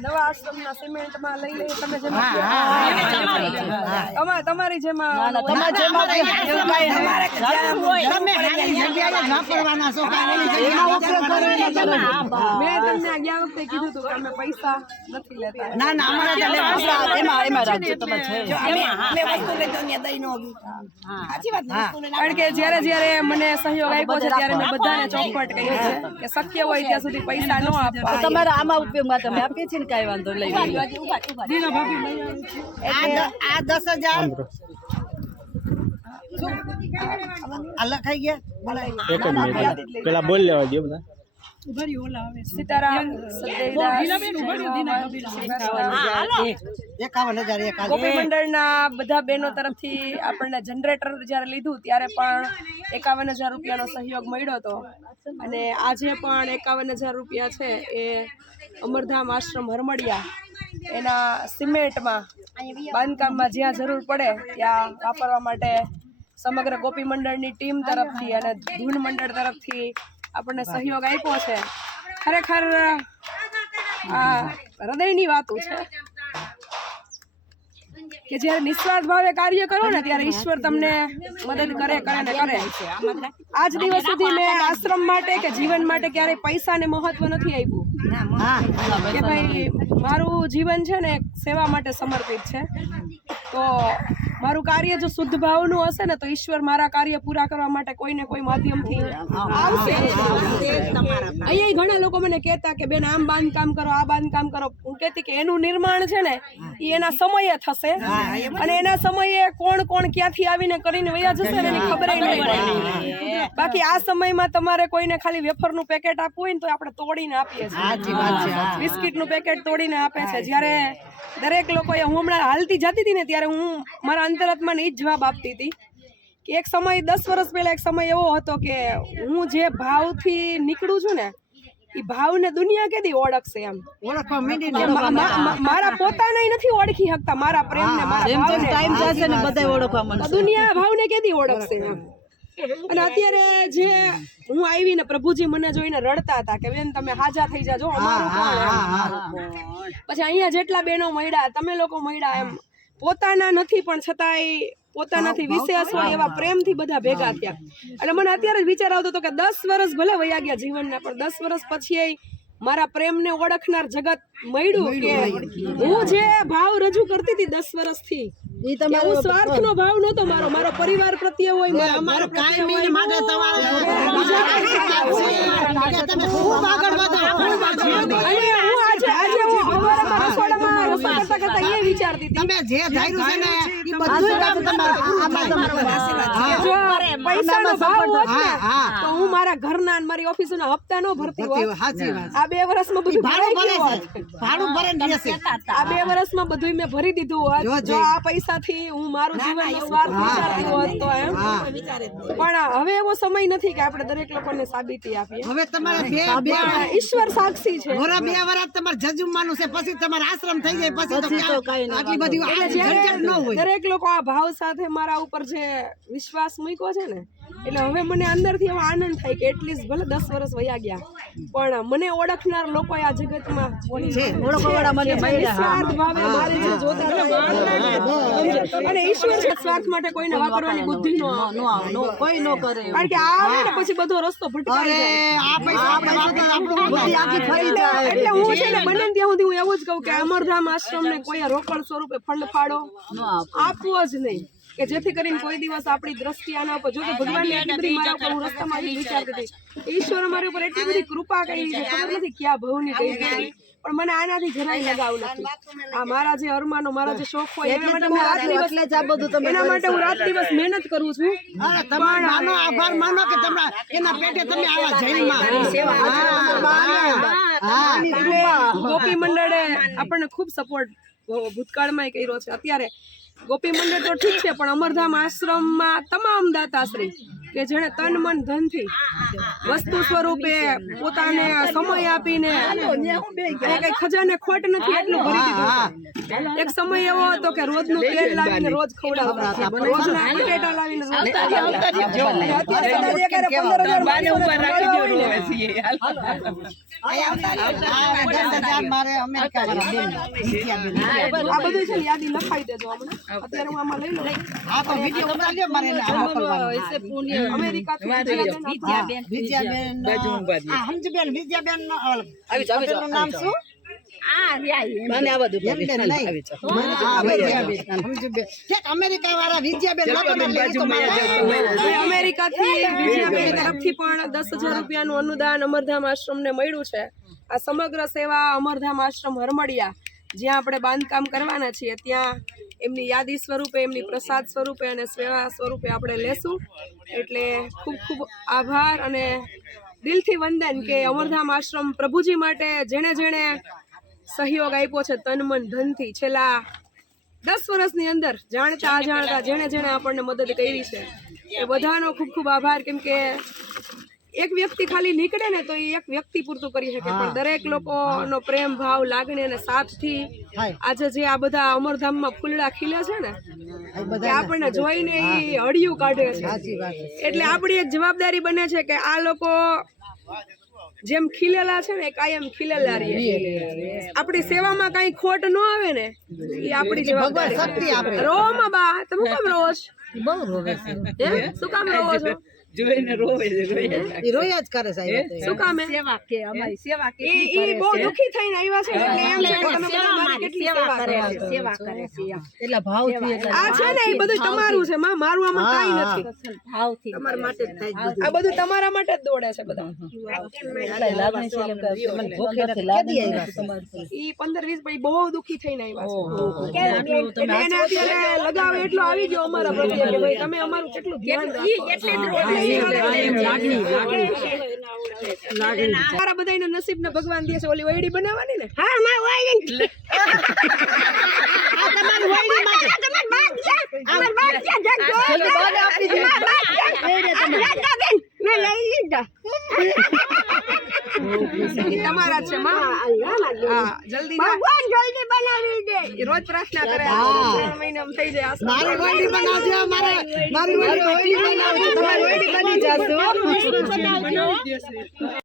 નવા આશ્રમના સિમેન્ટમાં લઈ લઈ તમે જેમ અમા- તમારી જેમ મેં તમને આ ગયા વખતે કીધું હતું કે અમે પૈસા નથી લેતા ના ના અમારે તો લેવા એમાં એમાં રાખજો તમે છે કારણ કે જ્યારે જ્યારે મને સહયોગ આપ્યો છે ત્યારે મેં બધાને ચોખવટ કરી છે કે શક્ય હોય ત્યાં સુધી પૈસા ન આપવા તમારા આમાં ઉપયોગમાં તમે આપીએ છીએ ને કાંઈ વાંધો લઈ લો દીનો ભાભી લઈ આવી છે. આ દસ હજાર આ લખાઈ ગયા બોલાય એક જ મિનિટ પેલા બોલ લેવા દો બધા સીતારામ સદૈદાસ, એકાવન હજાર એક ગોપી મંડળના બધા બહેનો તરફથી આપણને જનરેટર જ્યારે લીધું ત્યારે પણ એકાવન હજાર રૂપિયાનો સહયોગ મળ્યો હતો. અને આજે પણ એકાવન હજાર રૂપિયા છે એ અમરધામ આશ્રમ હરમડિયા. એના સિમેન્ટમાં બાંધકામમાં જ્યાં જરૂર પડે ત્યાં વાપરવા માટે સમગ્ર ગોપી મંડળની ટીમ તરફથી અને ધૂન મંડળ તરફથી આપણને સહયોગ આપ્યો છે. ખરેખર, આ હૃદયની વાતો છે. કે જ્યારે નિસ્વાર્થ ભાવે કાર્ય કરો ને, ત્યારે ઈશ્વર તમને મદદ કરે કરે ને કરે. આજ દિવસ સુધી મેં આશ્રમ માટે કે જીવન માટે ક્યારેય પૈસાને મહત્વ નથી આપ્યું. કે ભાઈ, મારું જીવન છે ને સેવા માટે સમર્પિત છે. તો મારું કાર્ય જો શુદ્ધ ભાવનું હશે ને તો ઈશ્વર મારા કાર્ય પૂરા કરવા માટે કોઈ ને કોઈ માધ્યમથી આવશે. અહીંયા ઘણા લોકો મને કહેતા કે બેન આમ બાંધકામ કરો આ બાંધકામ કરો. હું કહેતી કે એનું નિર્માણ છે ને એ એના સમયે થશે. અને એના સમયે કોણ કોણ ક્યાંથી આવીને કરીને વયા જશે ને એની ખબર નહીં બાકી આ સમયમાં તમારે કોઈને ખાલી વેફરનું પેકેટ આપવું હોય ને તો આપણે તોડીને આપીએ છીએ. બિસ્કિટનું પેકેટ તોડીને આપે છે. જ્યારે દરેક લોકોએ હું હમણાં હાલતી જતી હતી ને ત્યારે હું મારા અંતરાત્માને એ જ જવાબ આપતી હતી કે એક સમય દસ વર્ષ પહેલા એક સમય એવો હતો કે હું જે ભાવથી નીકળું છું ને એ ભાવને દુનિયા કેદી ઓળખશે એમ? મારા પોતાને નથી ઓળખી શકતા મારા પ્રેમને મારા દુનિયા ભાવને કેદી ઓળખશે એમ? અને અત્યારે જે હું આવીને પ્રભુજી મને જોઈને રડતા હતા કે બેન તમે હાજા થઈ જાજો. પછી અહીંયા જેટલા બેનો મળ્યા તમે લોકો મળ્યા એમ. પોતાના નથી પણ છતાંય પોતાનાથી વિશેષ હોય એવા પ્રેમથી બધા ભેગા થયા. અને મને અત્યારે જ વિચાર આવતો હતો કે દસ વર્ષ ભલે વયા ગયા જીવનના પણ દસ વર્ષ પછી મારા પ્રેમને ઓળખનાર જગત મળ્યું કે હું જે ભાવ રજૂ કરતી હતી દસ વર્ષથી એ હું સ્વાર્થનો ભાવ. નહોતો મારો મારો પરિવાર પ્રત્યે હોય મારા કાયમી માટે તમારે. તમે ખૂબ આગળ વધો આજે આજે હું રસોડામાં રસોઈ કરતા કરતા એ વિચારતી હતી. તમે જે ધાર્યું છે ને ઈ બધું કામ તમારું આમાં તમારો આશીર્વાદ છે. જો પૈસાનો ભાવ હોત ને હા, હા. તો હું મારા ઘરના મારી ઓફિસના હપ્તા નો ભરતી હોત. સાચી વાત. આ બે વર્ષમાં બધું ભાડું ભરે ગયું છે. હોત. ભાડું ભરે ને રહેશે. આ બે વર્ષમાં બધું મેં ભરી દીધું હોત. જો, જો. આ પૈસાથી હું મારું જીવનનો સ્વાર્થ વિચારતી હોત તો એમ. પણ હવે એવો સમય નથી કે આપણે દરેક લોકોને સાબિતી આપીએ. હવે તમારે બે બે ઈશ્વર સાક્ષી છે. બે વરા તમારે જજુમાનું છે પછી તમારે આશ્રમ થઈ જાય પછી તો આટલી બધી ઝંઝટ ન હોય. દરેક લોકો આ ભાવ સાથે મારા ઉપર જે વિશ્વાસ મૂક્યો છે ને એટલે હવે મને અંદરથી એવો આનંદ થાય કે એટલીસ્ટ ભલે દસ વર્ષ વયા ગયા પણ મને ઓળખનાર લોકો આ જગતમાં. અને ઈશ્વર છે સ્વાર્થ માટે કોઈને વાપરવાની બુદ્ધિ નો કોઈ નો કરે કારણ કે આ આવે ને પછી બધો રસ્તો ભટકાઈ જાય. એટલે હું છે ને બને ત્યાં સુધી હું એવું જ કહું કે અમરધામ આશ્રમ ને કોઈ રોકડ સ્વરૂપે ફંડ ફાળો. આપવો જ નહીં. કે જેથી કરીને કોઈ દિવસ આપણી દ્રષ્ટિ આના ઉપર જો કે ભગવાનની એટલી બધી મારા ઉપર હું રસ્તામાં આવી વિચારતી હતી. ઈશ્વરે ઉપર એટલી બધી કૃપા કરી છે ખબર નથી ક્યાં ભવની કરી દીધી પણ મને આનાથી જરાય લગાવ નથી. આ મારા જે અરમાનો મારા જે શોખ હોય એના માટે હું રાત દિવસ એટલે જ બધું તમે એના માટે હું રાત દિવસ મહેનત કરું છું. અરે આનો માનો આભાર માનો કે તમે એના પેટે તમે આવા જૈનમાં એટલે ગોપી મંડળે આપણને ખૂબ સપોર્ટ ભૂતકાળમાં કર્યો છે. અત્યારે ગોપી મંદિર તો ઠીક છે પણ અમરધામ આશ્રમમાં તમામ દાતાશ્રી કે જેણે તન મન ધનથી વસ્તુ સ્વરૂપે પોતાને સમય આપીને કઈ ખજાને ખોટ નથી એટલું ભરી દીધું. એક સમય એવો હતો કે રોજનું તેલ લાવીને. રોજ ખવડાવતા રોજના બટેટા લાવીને રોજ ખવડાવતા. અને અત્યારે કદાચ એક હારે 15,000 માણસોને ખવડાવવા હોય ને, આ બધું છે યાદી લખાઈ દેજો હમણાં અત્યારે હું આમાં લઈ લઉં. આ તો વીડિયો મારે મોકલવાનો. નામ શું અમેરિકા વાળા વિજયાબેન ને વિજયાબેન તરફથી પણ દસ હજાર રૂપિયાનું અનુદાન અમરધામ આશ્રમ ને મળ્યું છે. આ સમગ્ર સેવા અમરધામ આશ્રમ હરમડિયા જ્યાં આપણે બાંધકામ કરવાના છીએ, ત્યાં એમની યાદી સ્વરૂપે, એમની પ્રસાદ સ્વરૂપે અને સેવા સ્વરૂપે આપણે લેશું. એટલે ખૂબ ખૂબ આભાર અને દિલથી વંદન કે અમરધામ આશ્રમ પ્રભુજી માટે જેણે જેણે સહયોગ આપ્યો છે તન મન ધનથી. છેલ્લા દસ વર્ષની અંદર જાણતા અજાણતા જેણે જેણે આપણને મદદ કરી છે. એ બધાનો ખૂબ ખૂબ આભાર, કેમ કે એક વ્યક્તિ ખાલી નીકળે ને તો એ એક વ્યક્તિ પૂરતું કરી શકે. પણ દરેક લોકોનો પ્રેમ ભાવ લાગણી અને સાથથી. આજે જે આ બધા અમરધામમાં ફૂલડા ખીલે છે ને આપણને જોઈને એ હળિયું કાઢે છે. એટલે આપણી એક જવાબદારી બને છે કે આ લોકો જેમ ખીલેલા છે ને એ કાયમ ખીલેલા રહીએ આપણી સેવામાં કઈ ખોટ ન આવે ને એ આપણી જવાબદારી. આપે. બા તમે કેમ રોવો છો? બહુ રોવે છે. શું કામ રોવો છો? ઈ રોયા જ કરે સાહેબ શું કામ સેવા કે અમારી સેવા કે એ બહુ દુખી થઈને આવ્યા છે એટલે એમ છે કે તમે બધા મારી કેટલી સેવા કરો છો. એટલા ભાવથી એટલા આ છે ને એ બધું તમારું છે માં મારું આમાં કાંઈ નથી. તમારા માટે જ થાય. આ બધું તમારા માટે જ દોડે છે બધા. છે? ઈ પંદર વીસ પછી બહુ દુખી થઈને આવ્યા છે. એટલે એને અત્યારે લગાવ એટલો આવી ગયો અમારા પ્રત્યે કે ભાઈ તમે અમારું કેટલું ધ્યાન મારા નસીબ ને ભગવાન દે છે ઓલી વૈડી બનાવવાની ને? હા માં વૈડી આ તમારી વયડી માટે. ઈ તમારા જ છે માં હા જલ્દી ભગવાન જલ્દી બનાવી દે રોજ પ્રાર્થના કરે ત્રણ મહિનામાં થઈ જાય. મારી વયડી બનાવજો મારે મારી વયડી બનાવજો તમારી વયડી બની જશે હો.